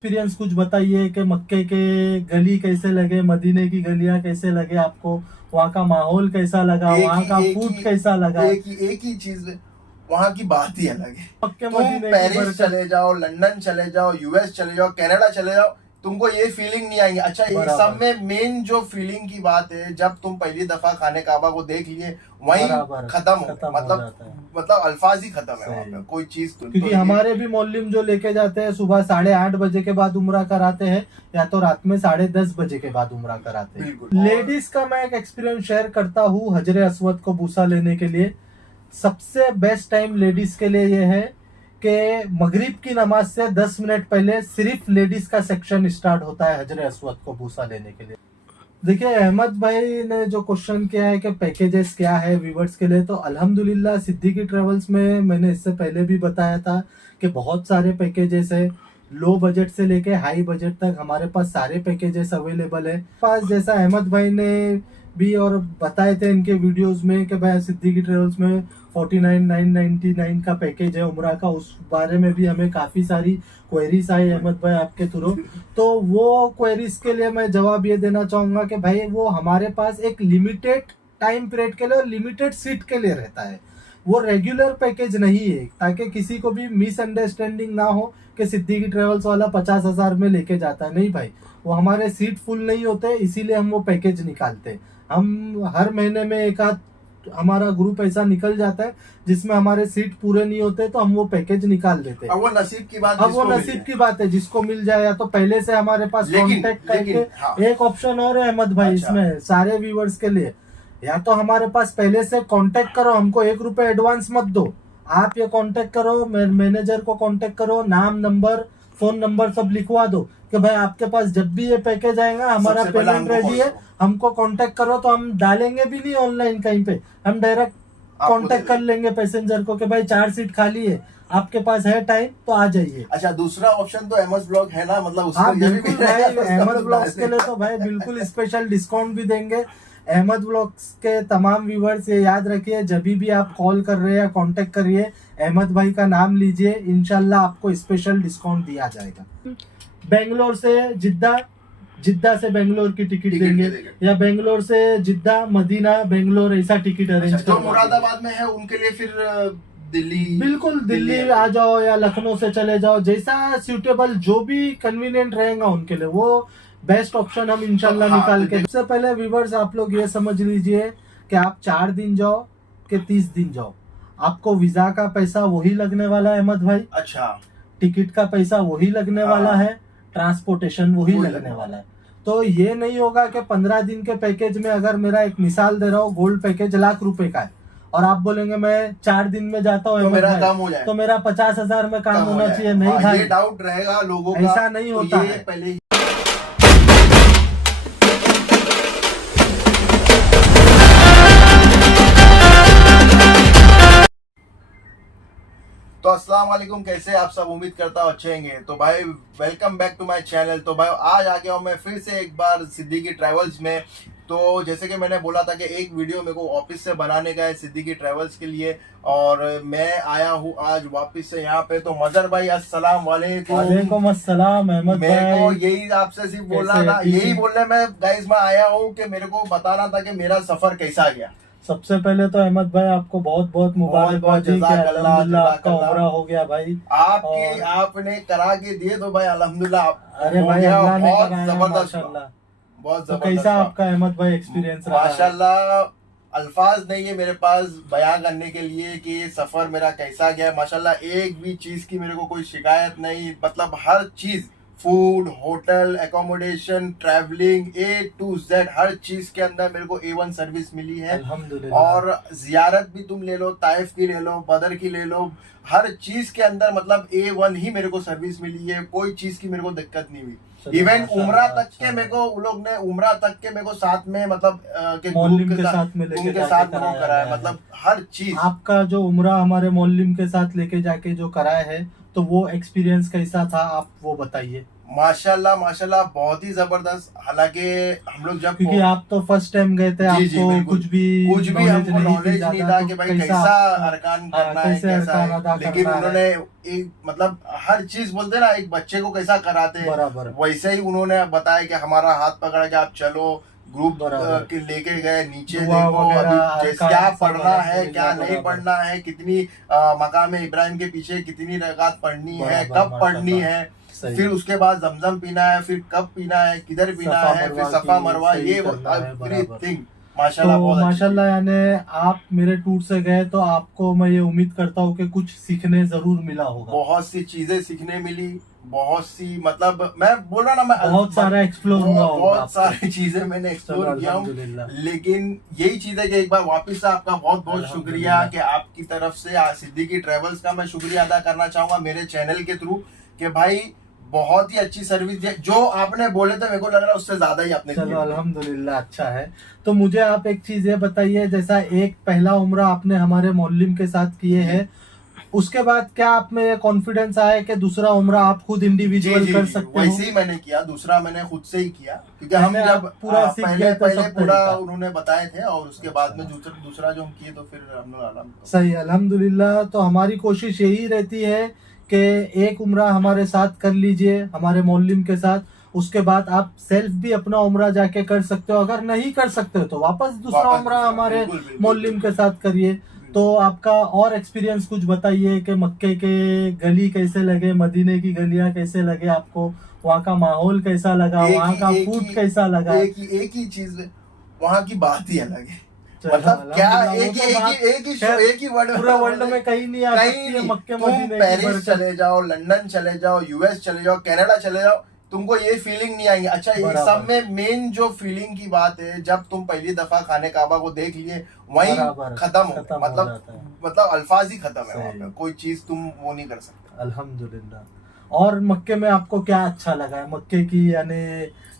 Experience कुछ बताइए कि मक्के के गली कैसे लगे, मदीने की गलियां कैसे लगे आपको, वहाँ का माहौल कैसा लगा, वहाँ का फूड कैसा लगा। एक ही चीज है, वहाँ की बात ही अलग है। मक्के तुम मदीने की पेरिस बरकत। चले जाओ, लंदन चले जाओ, यूएस चले जाओ, कनाडा चले जाओ, तुमको ये फीलिंग नहीं आएंगे। अच्छा, ये सब बराबर में मेन जो फीलिंग की बात है, जब तुम पहली दफा खाने काबा को देख लिए, वहीं बराबर खत्म हो खत्म हो मतलब जाता है। मतलब अल्फाज ही खत्म है वहाँ सही। पे, कोई चीज क्योंकि हमारे भी मोहल्लिम जो लेके जाते हैं सुबह 8:30 बजे के बाद उम्रा कराते हैं, या तो रात में 10:30 बजे के बाद उम्रा कराते हैं। बिल्कुल। लेडीज का मैं एक एक्सपीरियंस शेयर करता हूँ हजरे अस्वद को बूसा लेने के लिए। सबसे बेस्ट टाइम लेडीज के लिए ये है कि मगरिब की नमाज से 10 मिनट पहले सिर्फ लेडीज का सेक्शन स्टार्ट होता है हजरे अस्वद को बूसा लेने के लिए। देखिए, अहमद भाई ने जो क्वेश्चन किया है कि पैकेजेस क्या है व्यूवर्स के लिए, तो अल्हम्दुलिल्लाह सिद्दीकी ट्रेवल्स में मैंने इससे पहले भी बताया था कि बहुत सारे पैकेजेस है। लो बजट से लेके हाई बजट तक हमारे पास सारे पैकेजेस अवेलेबल है पास। जैसा अहमद भाई ने भी और बताए थे इनके वीडियोस में कि भाई सिद्दीकी ट्रेवल्स में 49,999 का पैकेज है उम्रा का, उस बारे में भी हमें काफ़ी सारी क्वेरीज आई अहमद भाई आपके थ्रू। तो वो क्वेरीज के लिए मैं जवाब ये देना चाहूँगा कि भाई वो हमारे पास एक लिमिटेड टाइम पीरियड के लिए और लिमिटेड सीट के लिए रहता है, वो रेगुलर पैकेज नहीं है, ताकि किसी को भी मिसअंडरस्टैंडिंग ना हो कि सिद्दीकी ट्रेवल्स वाला 50,000 में लेके जाता है। नहीं भाई, वो हमारे सीट फुल नहीं होते, इसीलिए हम वो पैकेज निकालते हैं। हम हर महीने में एक आध हमारा ग्रुप ऐसा निकल जाता है जिसमें हमारे सीट पूरे नहीं होते, तो हम वो पैकेज निकाल देते हैं। अब वो नसीब की बात, अब वो नसीब की बात है, जिसको मिल जाए या तो पहले से हमारे पास कांटेक्ट करके। हाँ। एक ऑप्शन और है अहमद भाई इसमें सारे व्यूवर्स के लिए, या तो हमारे पास पहले से कांटेक्ट करो, हमको 1 रुपए एडवांस मत दो, आप ये कांटेक्ट करो, मैनेजर को कांटेक्ट करो, नाम नंबर फोन नंबर सब लिखवा दो कि भाई आपके पास जब भी ये पैकेज आएगा हमारा पेमेंट रेडी है, हमको कांटेक्ट करो। तो हम डालेंगे भी नहीं ऑनलाइन कहीं पे, हम डायरेक्ट कांटेक्ट कर लेंगे पैसेंजर को कि भाई 4 सीट खाली है, आपके पास है टाइम तो आ जाइए। अच्छा, दूसरा ऑप्शन तो अहमद ब्लॉग है ना, मतलब हाँ बिल्कुल भाई, अहमद ब्लॉग्स के लिए तो भाई बिल्कुल स्पेशल डिस्काउंट भी देंगे। अहमद ब्लॉग्स के तमाम व्यूवर्स ये याद रखिए, जब भी आप कॉल कर रहे हैं या कांटेक्ट करिए, अहमद भाई का नाम लीजिए, इंशाल्लाह आपको स्पेशल डिस्काउंट दिया जाएगा। बेंगलोर से जिद्दा, जिद्दा से बेंगलोर की टिकट देंगे, या बेंगलोर से जिद्दा मदीना बेंगलोर, ऐसा टिकट अरेंज जो मुरादाबाद में है उनके लिए फिर दिल्ली, बिल्कुल दिल्ली आ जाओ या लखनऊ से चले जाओ, जैसा सूटेबल जो भी कन्वीनियंट रहेगा उनके लिए वो बेस्ट ऑप्शन हम इंशाल्लाह निकाल के। सबसे पहले व्यूवर्स आप लोग ये समझ लीजिए कि आप 4 दिन जाओ कि 30 दिन जाओ, आपको वीजा का पैसा वही लगने वाला है अहमद भाई। अच्छा, टिकट का पैसा वही लगने वाला है, ट्रांसपोर्टेशन वही लगने वाला है। तो ये नहीं होगा कि 15 दिन के पैकेज में, अगर मेरा एक मिसाल दे रहा हूँ, गोल्ड पैकेज ₹1,00,000 का है और आप बोलेंगे मैं 4 दिन में जाता हूँ तो मेरा काम हो जाए, तो मेरा 50,000 में काम होना चाहिए। नहीं भाई, ये डाउट रहेगा लोगों का, ऐसा नहीं होता है। पहले तो अस्सलाम वालेकुम, कैसे आप सब, उम्मीद करता हूँ अच्छे होंगे। तो भाई welcome back to my channel. तो भाई आज आ गया हूँ मैं फिर से एक बार सिद्दीकी ट्रैवल्स में। तो जैसे कि मैंने बोला था कि एक वीडियो मेरे को ऑफिस से बनाने का है सिद्दीकी ट्रैवल्स के लिए, और मैं आया हूँ आज वापस से यहाँ पे। तो मजहर भाई अस्सलाम वालेकुम। वालेकुम अस्सलाम अहमद भाई। मेरे को यही आपसे सिर्फ बोलना था, यही बोलने में गाइस मैं आया हूँ कि मेरे को बताना था कि मेरा सफर कैसा गया। सबसे पहले तो अहमद भाई आपको बहुत बहुत मुबारकबादी, अल्हम्दुलिल्लाह आपका उम्रा हो गया भाई। आपने करा के दिए तो भाई अल्हम्दुलिल्लाह। अरे भाई अल्लाह ने बहुत कराया जबरदस्त, माशाल्लाह। बहुत तो जबरदस्त। कैसा आपका अहमद भाई एक्सपीरियंस रहा? माशाल्लाह अल्फाज नहीं है मेरे पास बयान करने के लिए कि सफर मेरा कैसा गया। माशाल्लाह एक भी चीज की मेरे को कोई शिकायत नहीं, मतलब हर चीज, food, hotel, accommodation, travelling, A to Z हर चीज के अंदर मेरे को A1 सर्विस मिली है। और जियारत भी तुम ले लो, ताइफ की ले लो, बदर की ले लो, हर चीज के अंदर मतलब A1 ही मेरे को सर्विस मिली है, कोई चीज की मेरे को दिक्कत नहीं हुई। इवन उम्रा तक के मेरे को उन लोग ने उम्रा तक के मेरे को साथ में मतलब के मोल्लिम के साथ में लेके कराया, मतलब हर चीज। आपका जो उम्रा हमारे मोल्लिम के साथ लेके जाके जो कराया है, तो वो एक्सपीरियंस कैसा था आप वो बताइए। माशाल्लाह माशाल्लाह बहुत ही जबरदस्त। हालांकि हम लोग जब क्योंकि आप तो फर्स्ट टाइम गए थे, जी जी आपको बिल्कुल, कुछ भी हमको नॉलेज नॉलेज नहीं था तो कि भाई कैसा कैसा आपको, अरकान करना है, कैसे कैसा अरकान है। अदा लेकिन करना उन्होंने है। एक मतलब हर चीज बोलते हैं ना, एक बच्चे को कैसा कराते हैं बराबर वैसे ही उन्होंने बताया कि हमारा हाथ पकड़ के आप चलो, ग्रुप बराबर। के लेके गए नीचे, दुआ देखो वगैरह अभी अरकान क्या सब पढ़ना है क्या अल्हम्दुलिल्लाह नहीं बराबर पढ़ना है, कितनी मकाम इब्राहिम के पीछे कितनी रकात पढ़नी है, बराबर कब पढ़नी माशाल्लाह। है, सही। फिर उसके बाद जमजम पीना है, फिर कब पीना है, किधर पीना सफा है, फिर मरवा सफा की मरवा, सही ये वो करना है बराबर। एवरीथिंग। तो माशाल्लाह बहुत अच्छी चीज। माशाल्लाह यानी आप मेरे टूर से गए तो आपको मैं ये उम्मीद करता हूँ कि कुछ सीखने जरूर मिला होगा। बहुत सी चीजें सीखने मिली, बहुत सी मतलब मैं बोल रहा ना, मैं बहुत सारा एक्सप्लोर हुआ होगा बहुत आपको। सारी चीजें मैंने चलो एक्सप्लोर किया हूँ। अल्हम्दुलिल्लाह। लेकिन यही चीज है कि एक बार वापस से आपका बहुत बहुत शुक्रिया अल्हम्दुलिल्लाह। कि आपकी तरफ से सिद्दीकी ट्रेवल्स का मैं शुक्रिया अदा करना चाहूंगा मेरे चैनल के थ्रू, कि भाई बहुत ही अच्छी सर्विस दी। जो आपने बोले थे मेरे को लग रहा है उससे ज्यादा ही आपने चलो दिए। अल्हम्दुलिल्लाह अच्छा है। तो मुझे आप एक चीज ये बताइए, जैसा एक पहला उम्रा आपने हमारे मोहल्लिम के साथ किए हैं, उसके बाद क्या आप में ये कॉन्फिडेंस आया कि दूसरा उम्रा आप खुद जी इंडिविजुअल जी कर जी, सकते हो? वैसे ही मैंने किया, दूसरा मैंने खुद से ही किया, क्योंकि हम पहले जब आप पूरा सीख पहले गए थे पहले सब पूरा तरीका? उन्होंने बताए थे, और उसके बाद में अच्छा। दूसरा जो हम किए तो फिर हम लोग आराम। सही अल्हम्दुलिल्लाह। तो हमारी कोशिश यही रहती है कि एक उम्रा हमारे साथ कर लीजिए हमारे मोहल्लिम के साथ, उसके बाद आप सेल्फ भी अपना उम्रा जाके कर सकते हो। अगर नहीं कर सकते हो तो वापस दूसरा वापस उम्रा दूसरा, हमारे बिल्कुल बिल्कुल मोहल्लिम के साथ करिए। बिल्कुल। तो आपका और एक्सपीरियंस कुछ बताइए कि मक्के के गली कैसे लगे, मदीने की गलियां कैसे लगे आपको, वहाँ का माहौल कैसा लगा, वहाँ का फूड कैसा लगा? एक ही चीज है, वहाँ की बात ही अलग है। चलो मतलब क्या अल्हम्दुलिल्लाह, वो तो बात खैर एक ही वर्ड पूरे वर्ल्ड में कहीं नहीं आ कहीं सकती है नहीं। मक्के तुम मदीने की पेरिस बरकत। चले जाओ, लंदन चले जाओ, यूएस चले जाओ, कनाडा चले जाओ, तुमको ये फीलिंग नहीं आएंगे। अच्छा, ये बराबर। सब में मेन जो फीलिंग की बात है, जब तुम पहली दफा खाने काबा को देख लिए वहीं बराबर, खत्म हो खत्म हो मतलब जाता है। मतलब अल्फाज ही खत्म है वहाँ सही। पे, कोई चीज तुम वो नहीं कर सकते। अल्हम्दुलिल्लाह। और मक्के में आपको क्या अच्छा लगा है? मक्के की यानी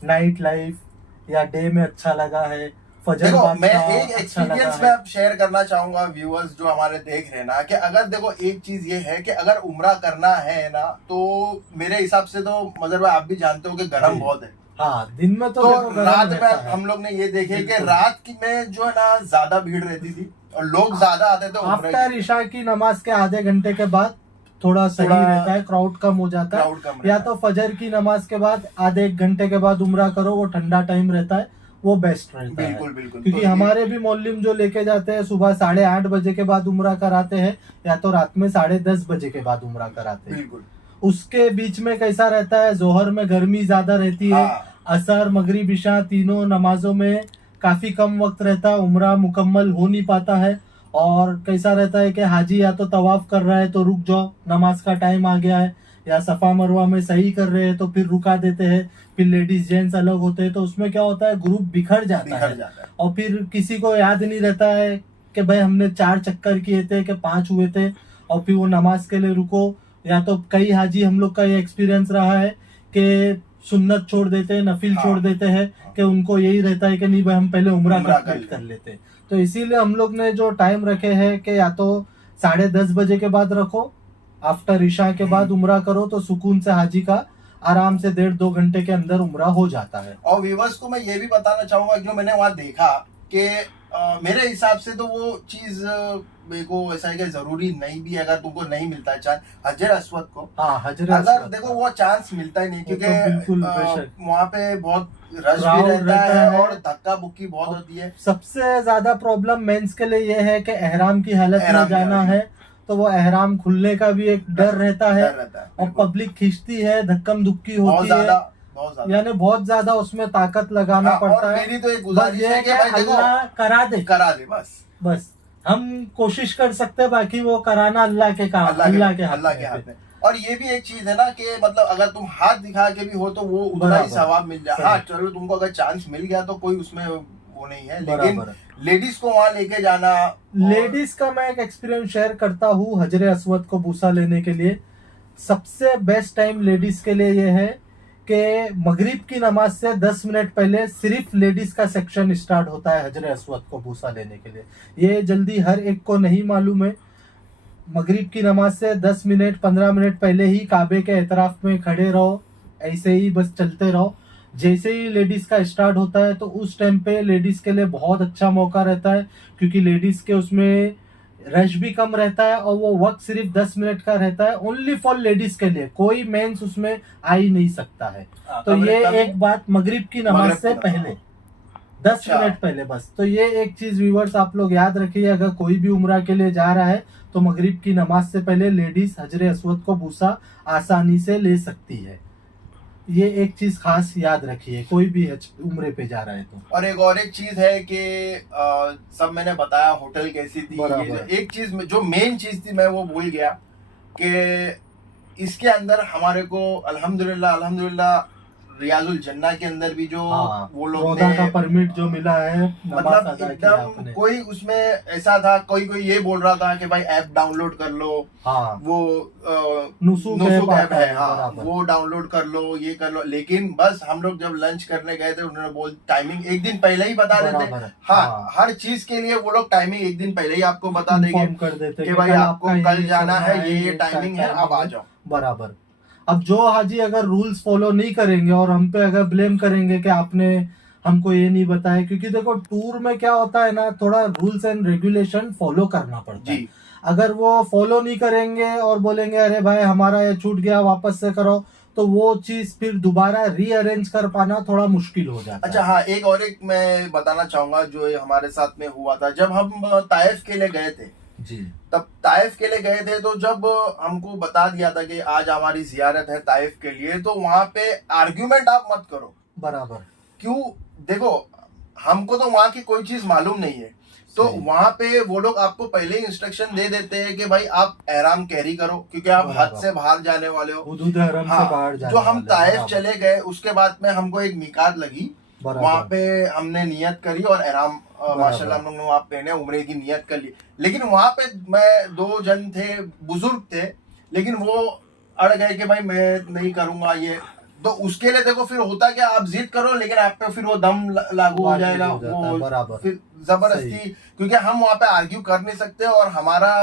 नाइट लाइफ या डे में अच्छा लगा है? फजर देखो, बाद मैं का एक अच्छा लगा एक्सपीरियंस है? में अब शेयर करना चाहूंगा व्यूअर्स जो हमारे देख रहे हैं ना, कि अगर देखो एक चीज ये है कि अगर उम्रा करना है ना, तो मेरे हिसाब से तो मजर भाई आप भी जानते हो कि गर्म जी। बहुत है। हाँ, दिन में तो तो देखो गर्म रात रहता में है। हम लोग ने ये देखे कि बिल्कुल। रात की में जो है ना ज्यादा भीड़ रहती थी और लोग ज्यादा आते थे उम्रे आफ्टर के। ईशा की नमाज के आधे घंटे के बाद थोड़ा सही थोड़ा रहता है, क्राउड कम हो जाता है। क्राउड कम या रहता तो फजर की नमाज के बाद आधे एक घंटे के बाद उम्रा करो, वो ठंडा टाइम रहता है, वो बेस्ट रहता है। बिल्कुल बिल्कुल। क्योंकि तो ये हमारे भी मोहल्लिम जो लेके जाते हैं सुबह 8:30 बजे के बाद उम्रा कराते हैं, या तो रात में 10:30 बजे के बाद उम्रा कराते हैं। बिल्कुल। उसके बीच में कैसा रहता है, जोहर में गर्मी ज्यादा रहती है, हाँ असर मगरिब इशा तीनों नमाजों में काफी कम वक्त रहता है, उम्रा मुकम्मल हो नहीं पाता है। और कैसा रहता है कि हाजी या तो तवाफ कर रहा है तो रुक जाओ, नमाज का टाइम आ गया है, या सफा मरवा में सही कर रहे हैं तो फिर रुका देते हैं। फिर लेडीज जेंट्स अलग होते हैं, तो उसमें क्या होता है, ग्रुप बिखर जाता बिखर है। जाता है। और फिर किसी को याद नहीं रहता है कि भाई हमने 4 चक्कर किए थे कि 5 हुए थे, और फिर वो नमाज के लिए रुको। या तो कई हाजी हम लोग का ये एक्सपीरियंस रहा है कि सुन्नत छोड़ देते हैं, नफिल हाँ। छोड़ देते हैं, कि उनको यही रहता है कि नहीं भाई हम पहले उम्रा उम्रा कंप्लीट कर लेते हैं। तो इसीलिए हम लोग ने जो टाइम रखे हैं कि या तो 10:30 बजे के बाद रखो, आफ्टर ईशा के बाद उम्रा करो, तो सुकून से हाजी का आराम से 1.5-2 घंटे के अंदर उम्रा हो जाता है। और व्यूवर्स को मैं ये भी बताना चाहूंगा कि मैंने वहां देखा कि मेरे हिसाब से तो वो चीज मेरे को ऐसा है कि जरूरी नहीं भी, अगर तुमको नहीं मिलता है चांस हजर अस्वद को, हाँ, हजर अगर अस्वद देखो का। वो चांस मिलता ही नहीं, वो तो क्योंकि बिल्कुल बेशक। वहाँ पे बहुत रश भी क्राउड रहता रहता है है। और धक्का बुक्की बहुत होती है। सबसे ज्यादा प्रॉब्लम मेंस के लिए ये है कि एहराम की हालत में एहराम की जाना हालत में। है, तो वो एहराम खुलने का भी एक डर रहता है, डर रहता है, और बिल्कुल। पब्लिक खींचती है, धक्कम धुक्की बहुत होती है, ज्यादा बहुत ज्यादा। यानी बहुत ज्यादा उसमें ताकत लगाना हाँ, पड़ता और है। मेरी तो एक बस गुजारिश ये है है कि कि भाई देखो अल्लाह करा दे, करा दे बस। बस हम कोशिश कर सकते हैं, बाकी वो कराना अल्लाह के काम, अल्लाह के अल्लाह के हाथ हाथ में। और ये भी एक चीज है ना कि मतलब अगर तुम हाथ दिखा के भी हो तो वो उतना ही बराबर। सवाब मिल जाए। सही। हाँ चलो, तुमको अगर चांस मिल गया तो कोई उसमें वो नहीं है, लेकिन बराबर। लेडीज को वहां लेके जाना। लेडीज का मैं एक एक्सपीरियंस शेयर करता हूँ, हजरे अस्वद को बूसा लेने के लिए सबसे बेस्ट टाइम लेडीज के लिए ये है कि मगरिब की नमाज से 10 मिनट पहले सिर्फ लेडीज का सेक्शन स्टार्ट होता है हजरे अस्वद को बूसा लेने के लिए। ये जल्दी हर एक को नहीं मालूम है। मगरिब की नमाज से 10 मिनट 15 मिनट पहले ही काबे के एतराफ में खड़े रहो, ऐसे ही बस चलते रहो। जैसे ही लेडीज का स्टार्ट होता है तो उस टाइम पे लेडीज के लिए बहुत अच्छा मौका रहता है, क्योंकि लेडीज के उसमें रश भी कम रहता है और वो वक्त सिर्फ 10 मिनट का रहता है, ओनली फॉर लेडीज के लिए। कोई मेंस उसमें आ ही नहीं सकता है। तो ये एक बात मगरिब की नमाज से पहले 10 मिनट पहले बस। तो ये एक चीज व्यूवर्स आप लोग याद रखिए, अगर कोई भी उम्रा के लिए जा रहा है तो मगरिब की नमाज से पहले लेडीज हजरे अस्वद को बूसा आसानी से ले सकती है। ये एक चीज खास याद रखिए कोई भी उम्रे पे जा रहा है तो। और एक चीज है कि सब मैंने बताया होटल कैसी थी, ये एक चीज जो मेन चीज थी मैं वो भूल गया कि इसके अंदर हमारे को अल्हम्दुलिल्लाह रियाजुल जन्ना के अंदर भी जो वो लोग ने का परमिट जो मिला है, मतलब एकदम कोई उसमें ऐसा था, कोई ये बोल रहा था कि भाई ऐप डाउनलोड कर लो, वो नुसूक ऐप है, वो डाउनलोड कर लो, ये कर लो। लेकिन बस हम लोग जब लंच करने गए थे उन्होंने बोल टाइमिंग एक दिन पहले ही बता देते। हाँ, हर चीज के लिए वो लोग टाइमिंग एक दिन पहले ही आपको बता देंगे कर देते कि भाई आपको कल जाना है, ये टाइमिंग है, आप आ जाओ। बराबर। अब जो हाजी अगर रूल्स फॉलो नहीं करेंगे और हम पे अगर ब्लेम करेंगे कि आपने हमको ये नहीं बताया, क्योंकि देखो टूर में क्या होता है ना, थोड़ा रूल्स एंड रेगुलेशन फॉलो करना पड़ता है। अगर वो फॉलो नहीं करेंगे और बोलेंगे अरे भाई हमारा ये छूट गया वापस से करो, तो वो चीज फिर दोबारा रीअरेंज कर पाना थोड़ा मुश्किल हो जाता है। अच्छा हाँ, एक मैं बताना चाहूंगा जो हमारे साथ में हुआ था जब हम ताइफ के लिए गए थे जी। तब ताइफ के लिए गए थे तो जब हमको बता दिया था कि आज हमारी जियारत है ताइफ के लिए, तो वहां पे आर्ग्यूमेंट आप मत करो। बराबर। क्यों? देखो हमको तो वहां की कोई चीज मालूम नहीं है, तो वहां पे वो लोग आपको पहले ही इंस्ट्रक्शन दे देते हैं कि भाई आप एहराम कैरी करो, क्योंकि आप हद से बाहर जाने वाले हो। हाँ, से बाहर जाने जो हम ताइफ चले गए उसके बाद में हमको एक मिकात लगी, वहां पे हमने नियत करी और एहराम माशाल्लाह हम लोग ने वहां पहने, उम्रे की नियत कर ली। लेकिन वहां पे मैं 2 जन थे, बुजुर्ग थे, लेकिन वो अड़ गए कि भाई मैं नहीं करूंगा ये। तो उसके लिए देखो फिर होता क्या, आप जिद करो लेकिन आप पे फिर वो दम लागू हो जाएगा, वो फिर जबरदस्ती, क्योंकि हम वहां पे आर्ग्यू कर नहीं सकते और हमारा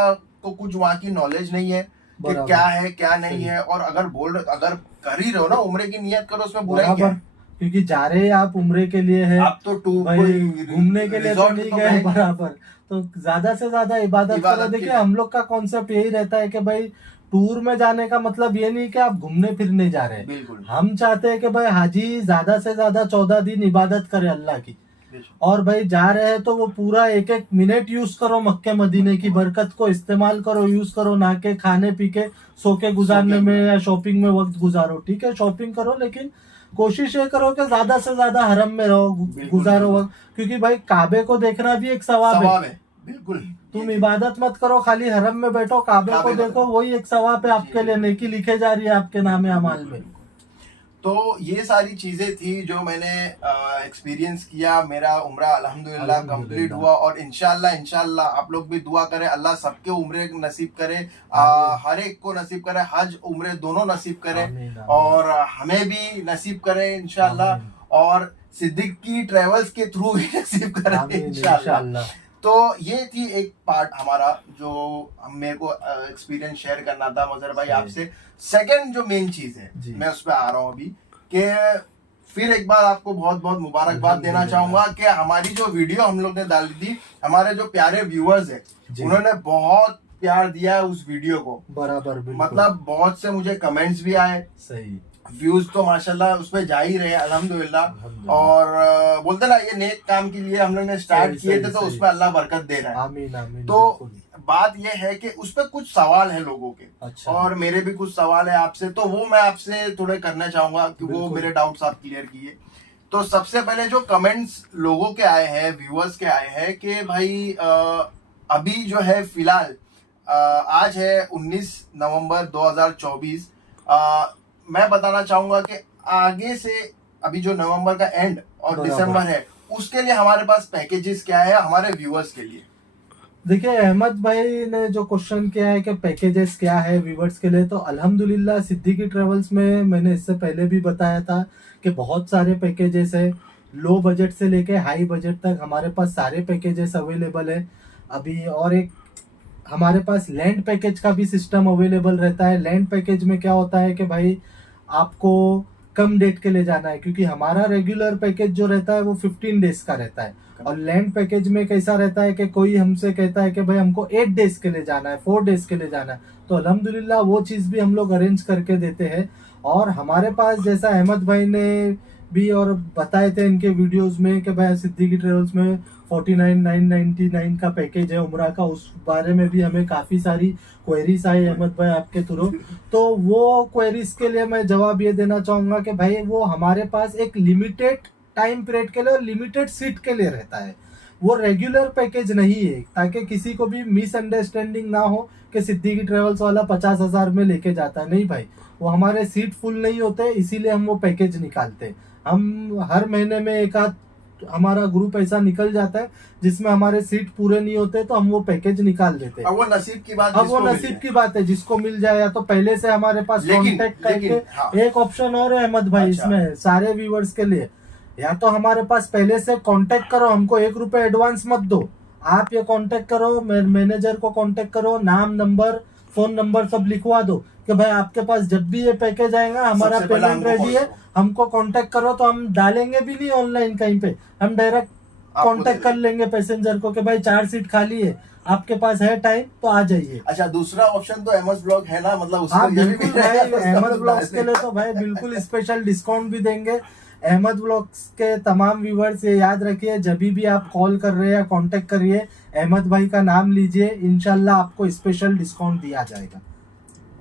को कुछ वहां की नॉलेज नहीं है कि क्या है क्या नहीं है। और अगर कर ही रहे हो ना उम्रे की नियत करो, उसमें बुराई क्या है? क्योंकि जा रहे आप उम्रे के लिए है, आप तो घूमने के लिए तो नहीं गए। बराबर। तो ज्यादा से ज्यादा इबादत करो। देखिए हम लोग का कॉन्सेप्ट यही रहता है कि भाई टूर में जाने का मतलब ये नहीं कि आप घूमने फिरने जा रहे हैं। हम चाहते हैं कि भाई हाजी ज्यादा से ज्यादा 14 दिन इबादत करे अल्लाह की, और भाई जा रहे हैं तो वो पूरा एक एक मिनट यूज करो, मक्के मदीने की बरकत को इस्तेमाल करो, यूज करो, ना के खाने पी के सो के गुजारने में या शॉपिंग में वक्त गुजारो। ठीक है शॉपिंग करो, लेकिन कोशिश ये करो कि ज्यादा से ज्यादा हरम में रहो, गुजारो वक्त, क्योंकि भाई काबे को देखना भी एक सवाब है। बिल्कुल। तुम इबादत मत करो, खाली हरम में बैठो, काबे को देखो, वही एक सवाब है आपके लिए, नेकी लिखे जा रही है आपके नाम अमाल में। तो ये सारी चीजें थी जो मैंने एक्सपीरियंस किया। मेरा उम्रा अल्हम्दुलिल्लाह कंप्लीट हुआ और इंशाल्लाह आप लोग भी दुआ करें, अल्लाह सबके उम्रे नसीब करे, हर एक को नसीब करे, हज उम्रे दोनों नसीब करे और हमें भी नसीब करे इंशाल्लाह, और सिद्दीकी ट्रेवल्स के थ्रू ही नसीब करे इंशाल्लाह। तो ये थी एक पार्ट हमारा जो मेरे को एक्सपीरियंस शेयर करना था मजहर भाई आपसे। सेकंड जो मेन चीज है मैं उस पर आ रहा हूँ अभी, कि फिर एक बार आपको बहुत बहुत मुबारकबाद देना चाहूंगा कि हमारी जो वीडियो हम लोग ने डाली थी, हमारे जो प्यारे व्यूअर्स है उन्होंने बहुत प्यार दिया है उस वीडियो को। बराबर। मतलब बहुत से मुझे कमेंट्स भी आए, सही व्यूज तो माशाल्लाह उसमें जा ही रहे हैं अल्हम्दुलिल्लाह। और बोलते ना ये नेक काम के लिए हम लोग ने स्टार्ट किए थे, तो उसमें अल्लाह बरकत दे रहा है। आमीन आमीन। तो बात ये है कि उस पर कुछ सवाल है लोगों के। अच्छा। और मेरे भी कुछ सवाल है आपसे, तो वो मैं आपसे थोड़े करना चाहूंगा कि वो मेरे डाउट्स आप क्लियर किए। तो सबसे पहले जो कमेंट्स लोगों के आए हैं, व्यूअर्स के आए हैं कि भाई अभी जो है फिलहाल आज है 19 नवंबर 2024, मैं बताना चाहूंगा कि आगे से अभी जो नवंबर का एंड और दिसंबर है उसके लिए हमारे पास पैकेजेस क्या है हमारे व्यूअर्स के लिए। देखिए अहमद भाई ने जो क्वेश्चन किया है कि पैकेजेस क्या है व्यूअर्स के लिए, तो अल्हम्दुलिल्लाह सिद्दीकी ट्रेवल्स में मैंने इससे पहले भी बताया था कि बहुत सारे पैकेजेस है, लो बजट से लेके हाई बजट तक हमारे पास सारे पैकेजेस अवेलेबल है अभी। और एक हमारे पास लैंड पैकेज का भी सिस्टम अवेलेबल रहता है। लैंड पैकेज में क्या होता है कि भाई आपको कम डेट के लिए जाना है, क्योंकि हमारा रेगुलर पैकेज जो रहता है वो 15 डेज का रहता है, और लैंड पैकेज में कैसा रहता है कि कोई हमसे कहता है कि भाई हमको 8 डेज के लिए जाना है, 4 डेज के लिए जाना है, तो अल्हम्दुलिल्लाह वो चीज़ भी हम लोग अरेंज करके देते हैं। और हमारे पास जैसा अहमद भाई ने भी और बताए थे इनके वीडियोस में कि भाई सिद्दीकी ट्रेवल्स में 49,999 का पैकेज है उम्रा का, उस बारे में भी हमें काफ़ी सारी क्वेरीज आई अहमद भाई आपके थ्रू। तो वो क्वेरीज के लिए मैं जवाब ये देना चाहूँगा कि भाई वो हमारे पास एक लिमिटेड टाइम पीरियड के लिए और लिमिटेड सीट के लिए रहता है, वो रेगुलर पैकेज नहीं है, ताकि किसी को भी मिसअंडरस्टैंडिंग ना हो कि सिद्दीकी ट्रेवल्स वाला 50,000 में लेके जाता है। नहीं भाई, वो हमारे सीट फुल नहीं होते, इसीलिए हम वो पैकेज निकालते हैं। हम हर महीने में एक आध हमारा ग्रुप ऐसा निकल जाता है जिसमें हमारे सीट पूरे नहीं होते, तो हम वो पैकेज निकाल देते हैं। अब वो नसीब की बात, अब वो नसीब की बात है, जिसको मिल जाए, या तो पहले से हमारे पास कांटेक्ट करके। हाँ। एक ऑप्शन और है अहमद भाई इसमें सारे व्यूवर्स के लिए, या तो हमारे पास पहले से कांटेक्ट करो, हमको 1 रुपए एडवांस मत दो, आप ये कांटेक्ट करो, मैनेजर को कांटेक्ट करो, नाम नंबर फोन नंबर सब लिखवा दो कि भाई आपके पास जब भी ये पैकेज आएगा हमारा पेमेंट रेडी है, हमको कांटेक्ट करो, तो हम डालेंगे भी नहीं ऑनलाइन कहीं पे, हम डायरेक्ट कांटेक्ट कर लेंगे पैसेंजर को कि भाई 4 सीट खाली है, आपके पास है टाइम तो आ जाइए। अच्छा, दूसरा ऑप्शन तो अहमद ब्लॉग है ना, मतलब हाँ बिल्कुल भाई, अहमद ब्लॉग्स के लिए तो भाई बिल्कुल स्पेशल डिस्काउंट भी देंगे। अहमद ब्लॉग्स के तमाम व्यूवर्स ये याद रखिए, जब भी आप कॉल कर रहे हैं या कांटेक्ट करिए, अहमद भाई का नाम लीजिए, इंशाल्लाह आपको स्पेशल डिस्काउंट दिया जाएगा।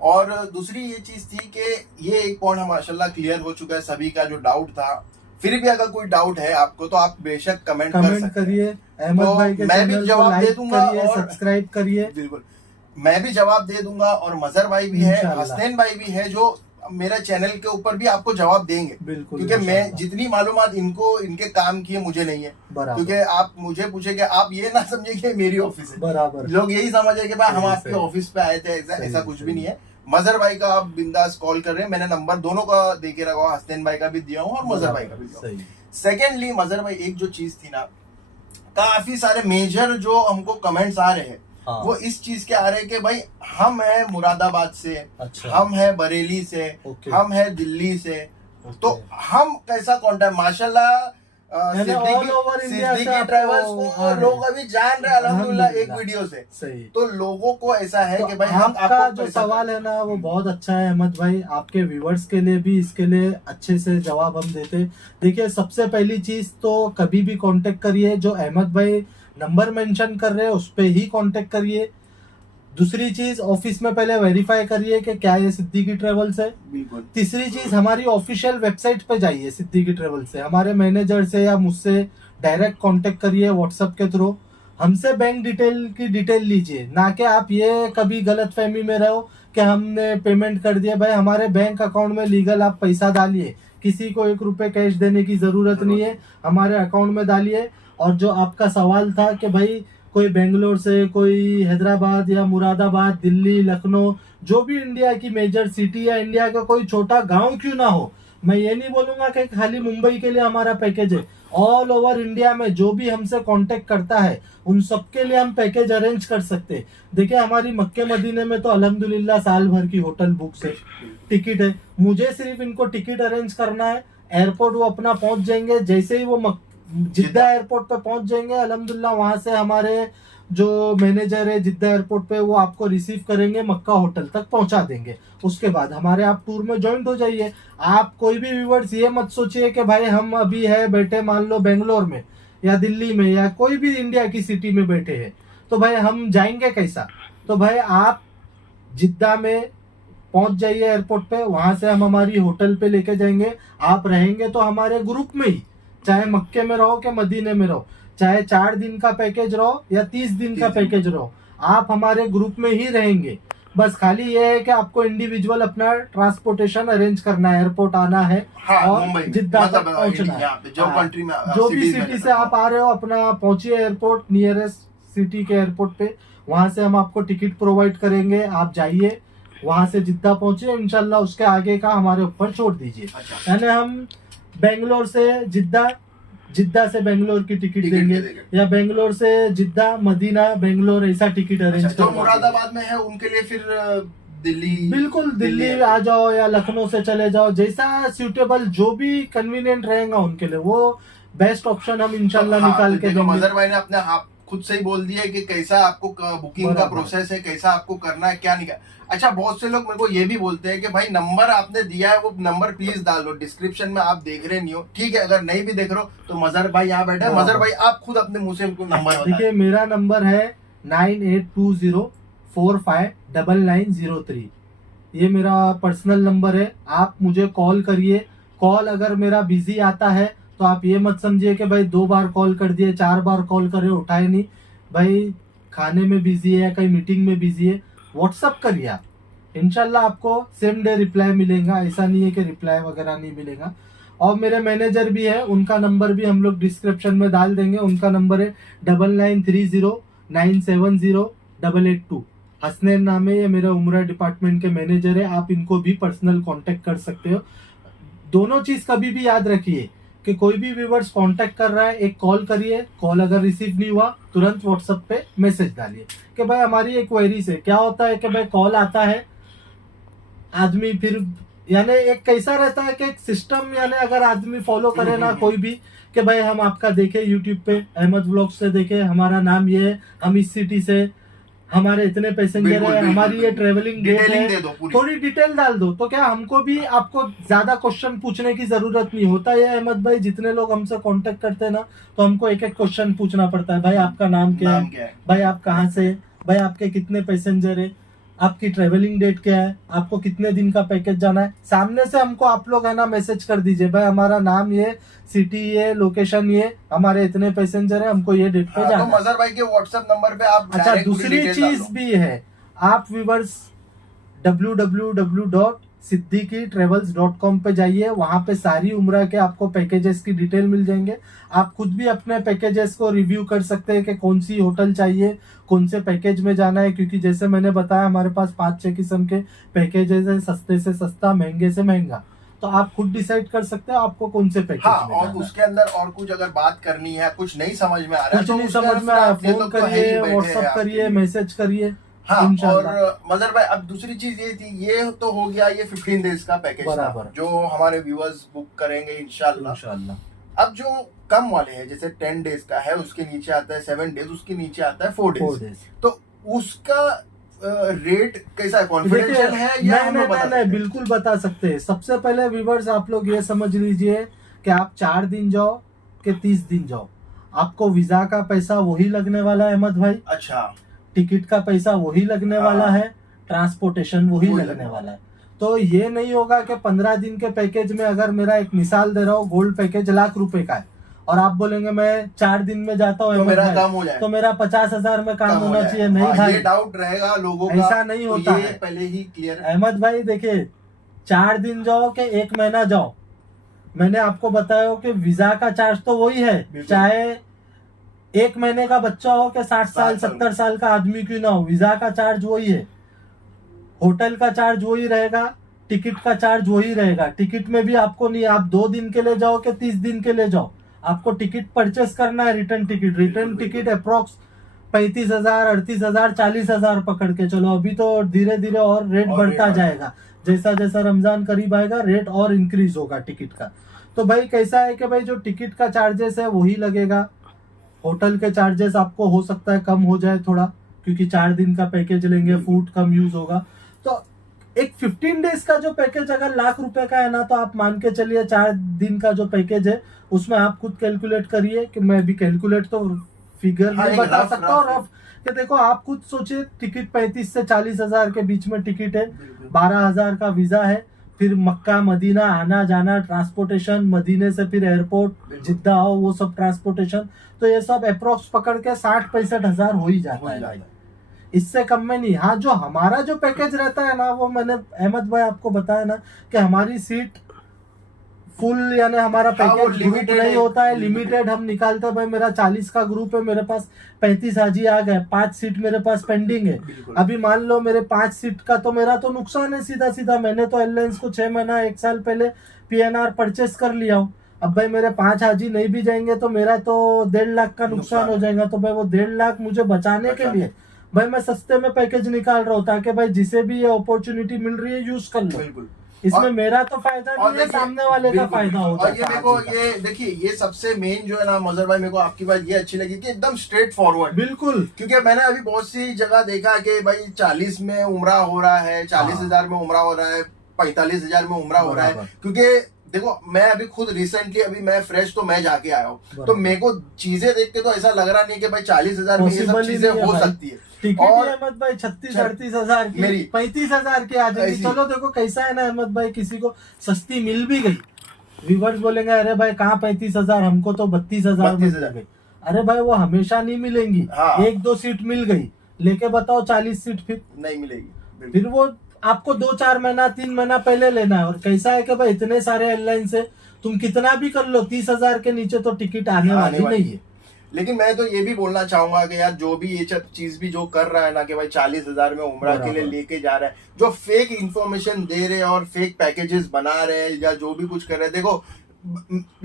और दूसरी ये चीज थी कि ये एक पॉइंट माशाल्लाह क्लियर हो चुका है सभी का जो डाउट था। फिर भी अगर कोई डाउट है आपको तो आप बेशक कमेंट करिए, अहमद भाई के मैं भी जवाब दे दूंगा और सब्सक्राइब करिए। बिल्कुल, मैं भी जवाब दे दूंगा, और मजहर भाई भी है, हसनैन भाई भी है, जो मेरा चैनल के ऊपर भी आपको जवाब देंगे। बिल्कुल, क्योंकि मैं जितनी मालूमात इनको इनके काम की है मुझे नहीं है, क्योंकि आप मुझे पूछेंगे, आप ये ना समझे कि मेरी ऑफिस है, बराबर लोग यही समझे कि भाई हम आपके ऑफिस पे आए थे, ऐसा कुछ भी नहीं है। मजहर भाई का आप बिंदास कॉल कर रहे हैं, मैंने नंबर दोनों का दे के रखा, हसनैन भाई का भी दिया हूँ और मजहर भाई का भी दिया हूँ। सेकेंडली मजहर भाई, एक जो चीज थी ना, काफी सारे मेजर जो हमको कमेंट्स आ रहे हैं, वो इस चीज के आ रहे हैं कि भाई हम है मुरादाबाद से, अच्छा, हम है बरेली से, हम है दिल्ली से, तो हम कैसा कॉन्टेक्ट, माशाल्लाह सिद्दीकी ट्रैवल्स को लोग अभी जान रहे हैं अल्हम्दुलिल्लाह एक वीडियो से। सही। तो लोगों को ऐसा है कि भाई आपका जो सवाल है ना वो बहुत अच्छा है अहमद भाई, आपके व्यूवर्स के लिए भी इसके लिए अच्छे से जवाब हम देते। देखिए, सबसे पहली चीज तो कभी भी कांटेक्ट करिए, जो अहमद भाई नंबर मेंशन कर रहे हैं उस पे ही कांटेक्ट करिए। दूसरी चीज, ऑफिस में पहले वेरीफाई करिए कि क्या ये सिद्दीकी ट्रेवल्स है। बिल्कुल। तीसरी चीज, हमारी ऑफिशियल वेबसाइट पे जाइए सिद्दीकी ट्रेवल्स से, हमारे मैनेजर से या मुझसे डायरेक्ट कांटेक्ट करिए व्हाट्सएप के थ्रू, हमसे बैंक डिटेल की डिटेल लीजिए, ना कि आप ये कभी गलत फहमी में रहो कि हमने पेमेंट कर दिया। भाई हमारे बैंक अकाउंट में लीगल आप पैसा डालिए, किसी को 1 रुपए कैश देने की जरूरत नहीं है, हमारे अकाउंट में डालिए। और जो आपका सवाल था कि भाई कोई बेंगलोर से, कोई हैदराबाद या मुरादाबाद, दिल्ली, लखनऊ, जो भी इंडिया की मेजर सिटी या इंडिया का कोई छोटा गांव क्यों ना हो, मैं ये नहीं बोलूंगा कि खाली मुंबई के लिए हमारा पैकेज है, ऑल ओवर इंडिया में जो भी हमसे कांटेक्ट करता है उन सबके लिए हम पैकेज अरेंज कर सकते हैं। देखिए, हमारी मक्के मदीने में तो अल्हम्दुलिल्लाह साल भर की होटल बुक्स है, टिकट है, मुझे सिर्फ इनको टिकट अरेंज करना है, एयरपोर्ट वो अपना पहुंच जाएंगे। जैसे ही वो जिद्दा एयरपोर्ट पे पहुंच जाएंगे, अल्हम्दुलिल्लाह वहां से हमारे जो मैनेजर है जिद्दा एयरपोर्ट पे, वो आपको रिसीव करेंगे, मक्का होटल तक पहुंचा देंगे। उसके बाद हमारे आप टूर में ज्वाइंट हो जाइए। आप कोई भी व्यूवर्स ये मत सोचिए कि भाई हम अभी है बैठे मान लो बेंगलोर में या दिल्ली में या कोई भी इंडिया की सिटी में बैठे हैं, तो भाई हम जाएंगे कैसा। तो भाई आप जिद्दा में पहुंच जाइए एयरपोर्ट पे, वहां से हम हमारी होटल पे लेके जाएंगे। आप रहेंगे तो हमारे ग्रुप में ही, चाहे मक्के में रहो कि मदीने में रहो, चाहे 4 दिन का पैकेज रहो या 30 दिन का पैकेज रहो, आप हमारे ग्रुप में ही रहेंगे। बस खाली ये है कि आपको इंडिविजुअल अपना ट्रांसपोर्टेशन अरेंज करना है, एयरपोर्ट आना है और जिद्दा तक पहुंचना है। जो कंट्री में, जो भी सिटी से आप आ रहे हो, अपना पहुंचिए एयरपोर्ट, नियरेस्ट सिटी के एयरपोर्ट पे, वहां से हम आपको टिकट प्रोवाइड करेंगे। आप जाइए, वहां से जिद्दा पहुंचिए, इंशाल्लाह उसके आगे का हमारे ऊपर छोड़ दीजिए। यानी हम बेंगलोर से जिद्दा, जिद्दा से बेंगलोर की टिकट देंगे, या बेंगलोर से जिद्दा, मदीना, बेंगलोर, ऐसा टिकट अरेंज जो मुरादाबाद में है उनके लिए फिर दिल्ली बिल्कुल दिल्ली आ जाओ या लखनऊ से चले जाओ, जैसा सूटेबल जो भी कन्वीनियंट रहेगा उनके लिए वो बेस्ट ऑप्शन हम इंशाल्लाह हाँ, निकाल तो के देखो देंगे। मजहर भाई ने अपने आप खुद से ही बोल दिया है कि कैसा आपको बुकिंग का बराबर। प्रोसेस है, कैसा आपको करना है, क्या नहीं करना। अच्छा, बहुत से लोग मेरे को ये भी बोलते हैं कि भाई नंबर आपने दिया है, वो नंबर प्लीज डाल दो डिस्क्रिप्शन में। आप देख रहे नहीं हो, ठीक है, अगर नहीं भी देख रहे हो तो मजहर भाई यहाँ बैठे हैं। बराबर। मजहर भाई आप खुद अपने मुंह से उनको नंबर बताइए। देखिए मेरा नंबर है 9820459903। ये मेरा पर्सनल नंबर है, आप मुझे कॉल करिए। कॉल अगर मेरा बिजी आता है तो आप ये मत समझिए कि भाई 2 बार कॉल कर दिए, 4 बार कॉल करे उठाए नहीं, भाई खाने में बिजी है, कहीं मीटिंग में बिजी है, व्हाट्सअप करिए आप, इंशाल्लाह आपको सेम डे रिप्लाई मिलेगा। ऐसा नहीं है कि रिप्लाई वगैरह नहीं मिलेगा। और मेरे मैनेजर भी है, उनका नंबर भी हम लोग डिस्क्रिप्शन में डाल देंगे। उनका नंबर है 9930970882। हसनैन नाम है, ये मेरे उम्रा डिपार्टमेंट के मैनेजर है। आप इनको भी पर्सनल कांटेक्ट कर सकते हो। दोनों चीज कभी भी याद रखिए कि कोई भी व्यूवर्स कांटेक्ट कर रहा है, एक कॉल करिए, कॉल अगर रिसीव नहीं हुआ तुरंत व्हाट्सएप पे मैसेज डालिए कि भाई हमारी एक क्वेरी से क्या होता है कि भाई कॉल आता है, आदमी फिर यानी एक कैसा रहता है कि एक सिस्टम, यानी अगर आदमी फॉलो करे ना कोई भी कि भाई हम आपका देखे यूट्यूब पे अहमद व्लॉग से देखे, हमारा नाम ये है, हम इस सिटी से, हमारे इतने पैसेंजर बिल्कुल, है, बिल्कुल, हमारी ये ट्रेवलिंग डेट डिटेलिंग दे है, दो पूरी। थोड़ी डिटेल डाल दो तो क्या हमको भी आपको ज्यादा क्वेश्चन पूछने की जरूरत नहीं होता है। अहमद भाई जितने लोग हमसे कांटेक्ट करते हैं ना तो हमको एक एक क्वेश्चन पूछना पड़ता है, भाई आपका नाम क्या नाम है, क्या है? भाई आप कहाँ से, भाई आपके कितने पैसेंजर है, आपकी ट्रेवलिंग डेट क्या है, आपको कितने दिन का पैकेज जाना है। सामने से हमको आप लोग है ना मैसेज कर दीजिए, भाई हमारा नाम ये, सिटी ये, लोकेशन ये, हमारे इतने पैसेंजर है, हमको ये डेट पे हाँ, जाना तो है। मजहर भाई के व्हाट्सएप नंबर पे आप अच्छा direct पूरी दूसरी डिटेल डाल चीज दो। भी है, आप व्यूवर्स www.siddiqitravels.com पे जाइए, वहां पे सारी उम्र के आपको पैकेजेस की डिटेल मिल जाएंगे। आप खुद भी अपने पैकेजेस को रिव्यू कर सकते हैं कि कौन सी होटल चाहिए, कौन से पैकेज में जाना है, क्योंकि जैसे मैंने बताया हमारे पास 5-6 किस्म के पैकेजेस है, सस्ते से सस्ता, महंगे से महंगा। तो आप खुद डिसाइड कर सकते हो आपको कौन से पैकेज हाँ, में और जाना है। उसके अंदर और कुछ अगर बात करनी है, कुछ नहीं समझ में आ रहा है, कुछ तो नहीं उसके समझ अंदर में आया, आप ये फोन लोग तो है ही करिए, बैठे हैं व्हाट्सअप आपके करिए, लिए। मैसेज करिए। हाँ, और इंशाल्लाह। मजहर भाई अब दूसरी चीज ये थी, ये तो हो गया ये 15 डेज का पैकेज था बराबर। जो हमारे व्यूअर्स बुक करेंगे इंशाल्लाह। इंशाल्लाह अब जो कम वाले हैं, जैसे 10 डेज का है, उसके नीचे आता है 7 डेज, उसके नीचे आता है 4 4 डेज, डेज। तो उसका रेट कैसा है, कॉन्फिडेंशियल है या नहीं हम नहीं लोग बता नहीं सकते हैं? बिल्कुल बता सकते हैं। सबसे पहले व्यूवर्स आप लोग ये समझ लीजिए कि आप 4 दिन जाओ कि 30 दिन जाओ, आपको वीजा का पैसा वही लगने वाला है अहमद भाई, अच्छा, टिकट का पैसा वही लगने हाँ। वाला है, ट्रांसपोर्टेशन वही वही लगने लगने वाला है। तो ये नहीं होगा कि 15 दिन के पैकेज में, अगर मेरा एक मिसाल दे रहा हूँ, गोल्ड पैकेज ₹1,00,000 का है और आप बोलेंगे मैं 4 दिन में जाता हूँ तो अहमद मेरा भाई, काम हो जाए, तो मेरा 50,000 में काम कम हो होना जाए। चाहिए। नहीं हाँ, भाई, ये डाउट रहेगा लोगों का, ऐसा नहीं तो होता ये है। पहले ही क्लियर है। अहमद भाई देखिए, 4 दिन जाओ कि 1 महीना जाओ, मैंने आपको बताया हो कि वीजा का चार्ज तो वही है, बिल्कुल। चाहे 1 महीने का बच्चा हो कि 60 साल 70 साल का आदमी क्यों ना हो, वीजा का चार्ज वही है, होटल का चार्ज वही रहेगा, टिकट का चार्ज वही रहेगा। टिकट में भी आपको नहीं, आप 2 दिन के लिए जाओ कि 30 दिन के लिए जाओ, आपको टिकट परचेस करना है, return ticket. Return ticket approx 35,000, 38,000, 40,000 पकड़ के चलो। अभी तो धीरे धीरे और रेट और बढ़ता रेट जाएगा, जैसा जैसा रमजान करीब आएगा रेट और इंक्रीज होगा टिकट का। तो भाई कैसा है कि भाई जो टिकट का चार्जेस है वही लगेगा, होटल के चार्जेस आपको हो सकता है कम हो जाए थोड़ा, क्योंकि 4 दिन का पैकेज लेंगे, फूड कम यूज होगा। तो एक 15 डेज का जो पैकेज अगर ₹1,00,000 का है ना, तो आप मान के चलिए 4 दिन का जो पैकेज है उसमें आप खुद कैलकुलेट करिए, कि मैं भी कैलकुलेट तो फिगर हाँ, नहीं एक बता रफ- सकता हूँ रफ- रफ, कि देखो आप खुद सोचिए, टिकट 35 से 40,000 के बीच में टिकट है, बिल्कुल। 12,000 का वीजा है, फिर मक्का मदीना आना जाना ट्रांसपोर्टेशन, मदीने से फिर एयरपोर्ट बिल्कुल। जिद्दा आओ वो सब ट्रांसपोर्टेशन, तो ये सब अप्रोक्स पकड़ के 60-65 हजार हो ही जाता हो है जाता भाई, है। इससे कम में नहीं। हाँ, जो हमारा जो पैकेज रहता है ना, वो मैंने अहमद भाई आपको बताया ना कि हमारी सीट फुल, यानी हमारा हाँ, वो पैकेज ग्रुप limited नहीं है, होता है, limited। लिमिटेड हम निकालते हैं। भाई मेरा 40 का ग्रुप है, मेरे पास 35 हाजी आ गए, 5 सीट मेरे पास पेंडिंग है। बिल्कुल। अभी मान लो मेरे 5 सीट का, तो मेरा तो नुकसान है सीधा सीधा। मैंने तो एयरलाइंस को 6 महीना 1 साल पहले PNR परचेस कर लिया हूँ। अब भाई मेरे 5 हाजी नहीं भी जाएंगे तो मेरा तो 1.5 लाख का नुकसान हो जाएगा। तो भाई वो 1.5 लाख मुझे बचाने के लिए भाई मैं सस्ते में पैकेज निकाल रहा हूँ ताकि भाई जिसे भी ये अपॉर्चुनिटी मिल रही है यूज कर लो। बिल्कुल। इसमें और- मेरा तो फायदा और नहीं है, देखिए, सामने वाले का बिल्कुल, फायदा होता और ये मेरे को ये देखिए ये सबसे मेन जो है ना मजहर भाई, मेरे को आपकी बात ये अच्छी लगी कि एकदम स्ट्रेट फॉरवर्ड। बिल्कुल। क्योंकि मैंने अभी बहुत सी जगह देखा कि भाई 40 में उम्रा हो रहा है, 40,000 में उम्रा हो रहा है, 45,000 में उम्रा हो रहा है। क्योंकि देखो मैं अभी खुद रिसेंटली अभी मैं फ्रेश तो मैं जाके आया हूँ, तो मेरे को चीजें देख के तो ऐसा लग रहा नहीं कि भाई 40,000 में ये सब चीजें हो सकती है। टिकट और अहमद भाई 36-38,000 की, मेरी 35,000 की आ जाएगी। ऐसी। चलो देखो कैसा है ना अहमद भाई, किसी को सस्ती मिल भी गई, व्यूवर्स बोलेंगे अरे भाई कहाँ 35,000, हमको तो 32,000 में मिल गई। अरे भाई वो हमेशा नहीं मिलेंगी। हाँ। 1-2 सीट मिल गई, लेके बताओ 40 सीट फिर नहीं मिलेगी। फिर वो आपको 2-4 महीना 3 महीना पहले लेना है। और कैसा है कि भाई इतने सारे एयरलाइन से तुम कितना भी कर लो, 30,000 के नीचे तो टिकट आने वाली नहीं है। लेकिन मैं तो ये भी बोलना चाहूंगा कि यार जो भी ये चीज भी जो कर रहा है ना कि भाई 40,000 में उम्रा के लिए लेके जा रहा है, जो फेक इंफॉर्मेशन दे रहे हैं और फेक पैकेजेस बना रहे हैं या जो भी कुछ कर रहे हैं, देखो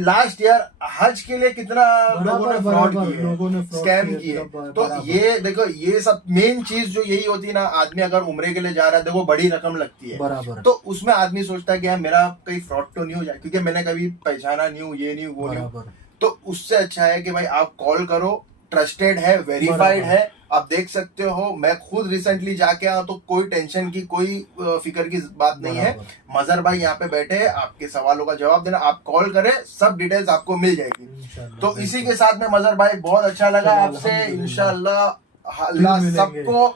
लास्ट ईयर हज के लिए कितना लोगों ने फ्रॉड किए, स्कैम किए। तो ये देखो ये सब मेन चीज जो यही होती है ना, आदमी अगर उम्रे के लिए जा रहा है देखो बड़ी रकम लगती है, तो उसमें आदमी सोचता है कि यार मेरा कहीं फ्रॉड तो नहीं हो जाए, क्योंकि मैंने कभी पहचाना नहीं हूँ, ये नहीं वो नहीं। तो उससे अच्छा है कि भाई आप कॉल करो, ट्रस्टेड है, वेरीफाइड है, आप देख सकते हो। मैं खुद रिसेंटली जाके आया तो कोई टेंशन की कोई फिक्र की बात नहीं है। मजहर भाई यहाँ पे बैठे हैं, आपके सवालों का जवाब देना, आप कॉल करें, सब डिटेल्स आपको मिल जाएगी। तो इसी के साथ में मजहर भाई बहुत अच्छा लगा आपसे, इंशाल्लाह अल्लाह सबको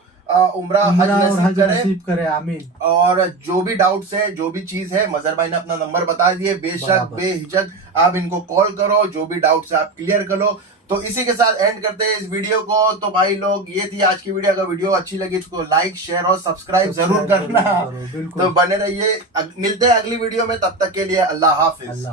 उम्रा हज नसीब करे, आमीन। और जो भी डाउट्स है, जो भी चीज है, मजहर भाई ने अपना नंबर बता दिए, बेशक बेहिचक आप इनको कॉल करो, जो भी डाउट्स है आप क्लियर करो। तो इसी के साथ एंड करते हैं इस वीडियो को। तो भाई लोग ये थी आज की वीडियो। अगर वीडियो अच्छी लगी तो लाइक शेयर और सब्सक्राइब जरूर करना। तो बने रहिए, मिलते हैं अगली वीडियो में, तब तक के लिए अल्लाह हाफिज।